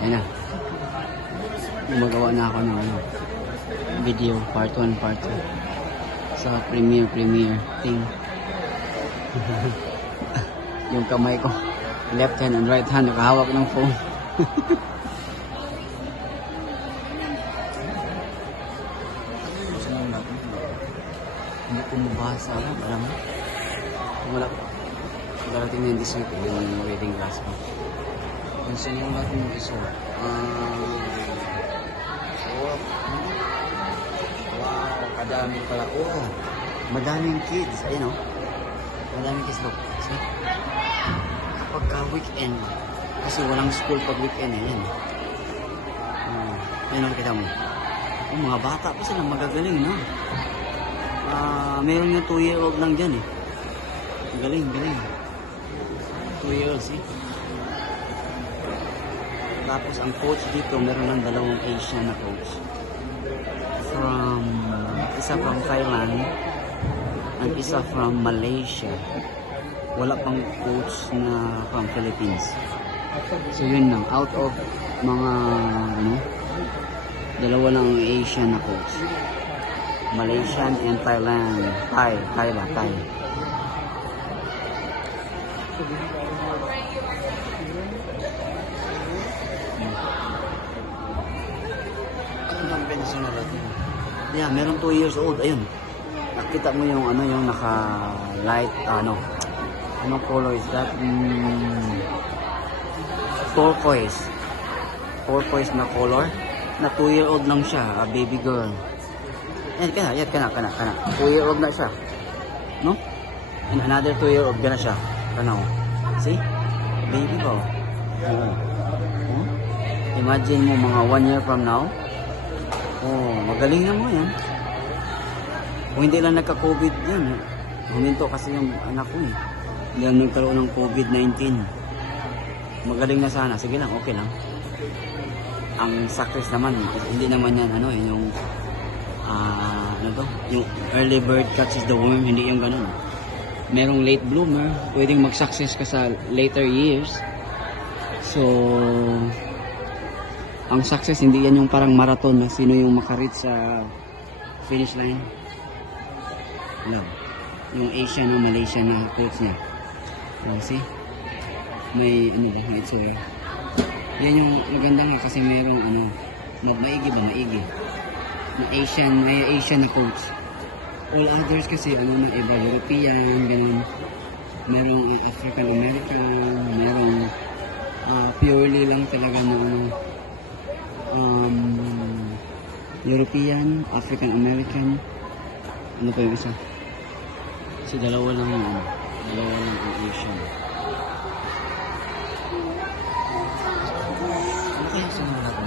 Ayan na. Gumagawa na ako ng ano, video, part 1, part 2. Sa premiere thing. Yung kamay ko, left hand and right hand, nakahawak ng phone. Hindi ko mabasa. Alam mo? Wala. Darating na yung this week, yung reading class ko. Kung saan yung natin yung iso. Wow, kadami pala. Oo, madaming kids. Ayun o. Madaming kids. Look. See? Kapag weekend, kasi walang school pag weekend. Ayan. Ayun o, kita mo. Mga bata pa sila magagaling, no? Meron yung 2-year-old lang dyan eh. Galing. 2 years eh. Tapos ang coach dito, meron ng 2 Asian na coach. Isa from Thailand and isa from Malaysia. Wala pang coach na from Philippines. So yun lang, out of mga 2 lang Asian na coach. Malaysian and Thailand. Thai. Yeah, meron 2 years old. Ayun. Nakita mo yung yung naka-light, anong color is that? Turquoise. Turquoise na color. Na 2-year-old lang siya, a baby girl. Yan, kana. 2-year-old na siya. No? And another 2-year-old na siya. Ano? See? Baby ko. Imagine mo mga 1 year from now. Magaling na mo yan. Kung hindi lang nagka-COVID yan. Huminto kasi yung anak ko eh. Hindi lang nagkaroon ng COVID-19. Magaling na sana. Sige lang, okay lang. Ang success naman, hindi naman yan yung yung early bird catches the worm, hindi yung ganun. Merong late bloomer, pwedeng mag-success ka sa later years. So, ang success, hindi yan yung parang marathon na sino yung makareach sa finish line. Yung Asian o Malaysian na coach niya. See? May may itsura. Yan yung maganda nga kasi merong maigi ba? Maigi. May Asian na coach. All others kasi na iba, European, ganun. Merong African American, merong purely lang talaga na European, African American. Ano pa yung isa? Kasi dalawa lang ang Asian. Ano kaya sa mga natin?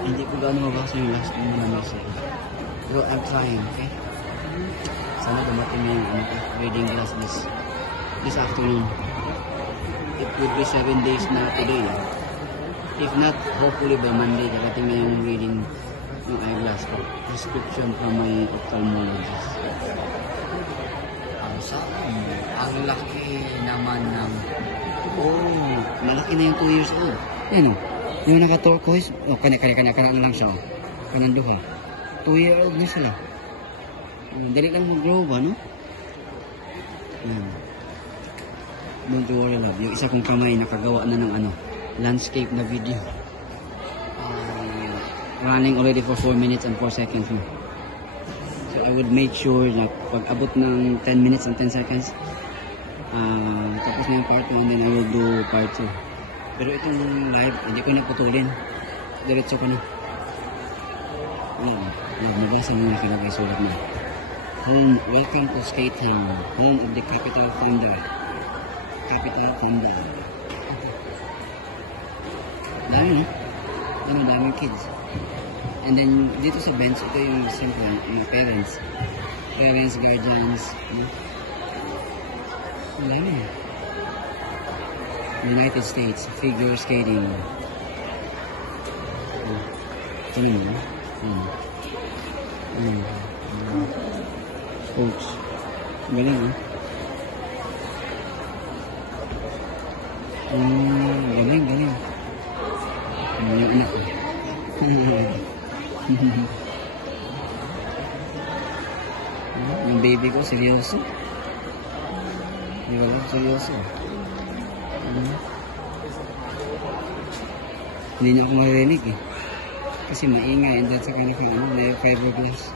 Hindi ko gaano mabasa yung last one na message. Pero I'm trying, okay? Sana dumating na yung reading class this afternoon. It would be 7 days na today. If not, hopefully by Monday, darating na yung reading yung eyeglass ko. Prescription from my ophthalmologist. Ang laki naman ng... malaki na yung 2 years old. Yan o. Yung naka-turquoise, kana lang siya. Kananduha. 2-year-old na sila. Dali lang mag-grow ba, no? Yan. Don't worry, love. Yung isa kong kamay nakagawa na ng landscape na video. Running already for 4 minutes and 4 seconds na. So I would make sure na pag abot ng 10 minutes and 10 seconds, tapos na yung part 1, then I will do part 2. Pero itong live, hindi ko naputulin. Diretso ko na. Nabasa mo nakalagay sulat na. Welcome to Skate Town, home of the Capital Thunder. Dami, no? Daming kids. And then, dito sa bench, ito yung simple, yung parents, guardians, dami. United States, figure skating. Ito na Coach. Galing, Galing, galing. Yung anak ko. Yung baby ko, seryoso. Di ba? Seryoso. Hindi niya ako marinig eh. Kasi maingay. And then sa kanila, may fiberglass.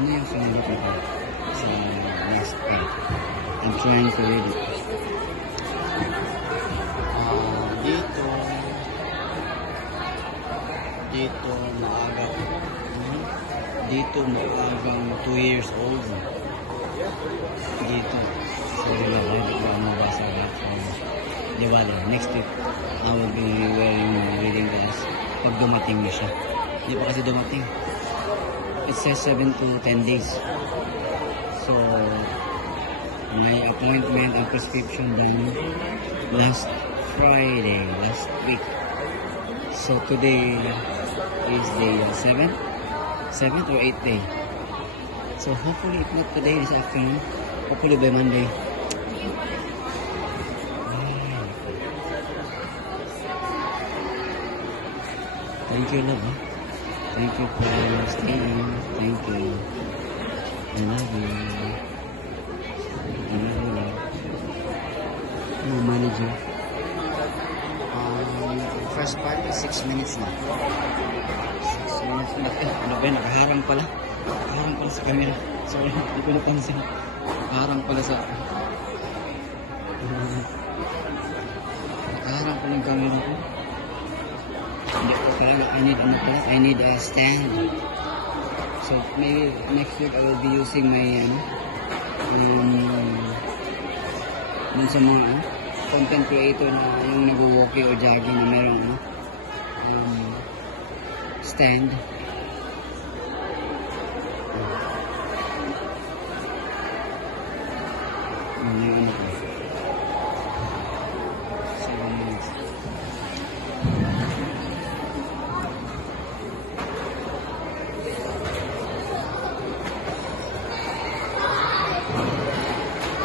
Ano yung sumunod ito? Sa last part. I'm trying to read it. Dito maaga. Dito maagang 2 years old. Dito. So, hindi ko mabasa ulit. Diwali. Next week, I will be wearing my reading glass pag dumating na siya. Hindi pa kasi dumating. It says 7 to 10 days. So, may appointment and prescription done last Friday, last week. So, today is the 7th or 8th day. So, hopefully, if not today, this afternoon, hopefully by Monday. Thank you, love. Thank you for staying. Thank you. I love you. I love you, love. No manager. First part is 6 minutes na. 6 minutes na. Ano ba yun? Nakaharang pala. Nakaharang pala sa camera. Sorry, hindi ko napansin. Nakaharang pala sa... Nakaharang pala yung camera ko. Hindi ko talaga. I need a stand. So maybe next week I will be using my dun sa mga content creator na yung nag-walking or jogging na merong stand. Yung ano ko.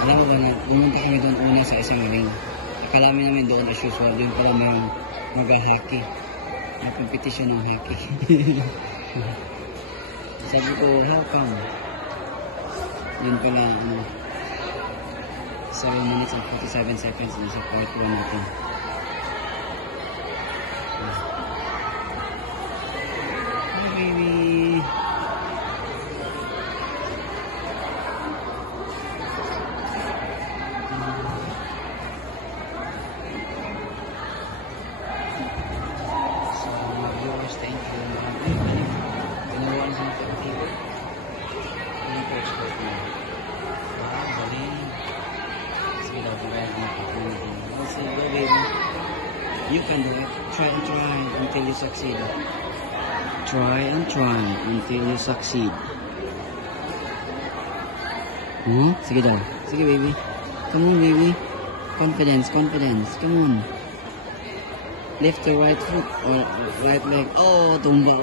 Alam mo ba na pumunta kami doon una sa isang ring. Akala namin doon as usual. Doon pala may mag-hockey. May competition ng hockey. Sabi ko, how come? Yun pala, 7 minutes and 47 seconds na sa part 1 natin. Hi, baby! You can do it. Try and try until you succeed. Try and try until you succeed. Sige daw. Sige, baby. Come on, baby. Confidence, confidence. Come on. Lift the right foot or right leg. Oh, tumba.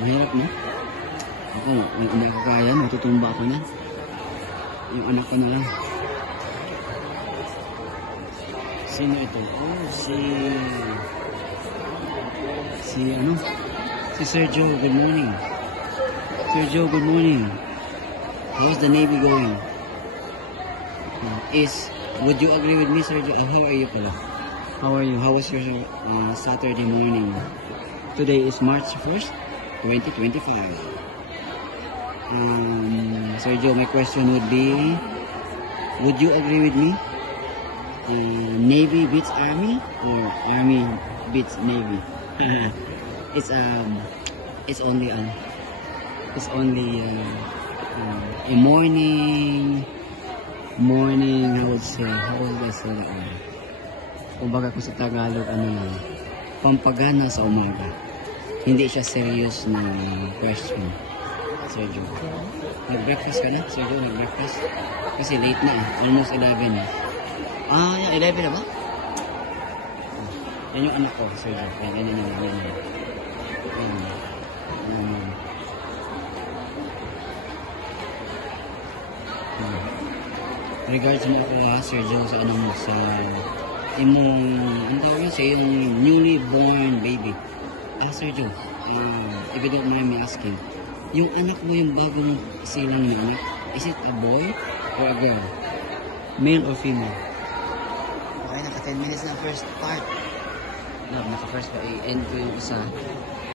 Mahirap na. Ako, hindi ako kaya. Matutumba ako na. Yung anak ko na lang. Sino ito? Oh, si Sergio. Good morning. Sergio, good morning. How's the Navy going? Would you agree with me, Sergio? How are you pala? How are you? How was your Saturday morning? Today is March 1st, 2025. Sergio, my question would be, would you agree with me? Navy beats Army or Army beats Navy? It's only a morning, I would say. How would I say that one? Kumbaga ko sa Tagalog, pampagana sa umaga. Hindi siya serious na question. Sergio, nag-breakfast ka na? Sergio, nag-breakfast? Kasi late na almost 11 eh. Yan, 11 na ba? Yan yung anak ko, Sergio. Yan. regards mo ako ha, Sir Joe, sa ano mo, sa imong, ano tawag yun, sa iyong newly born baby. Sir Joe, if you don't mind me asking, yung anak mo, yung bago mo silang na anak, is it a boy or a girl? Male or female? Okay, naka 10 minutes na first part. Naka first pa, i-end ko yung isa.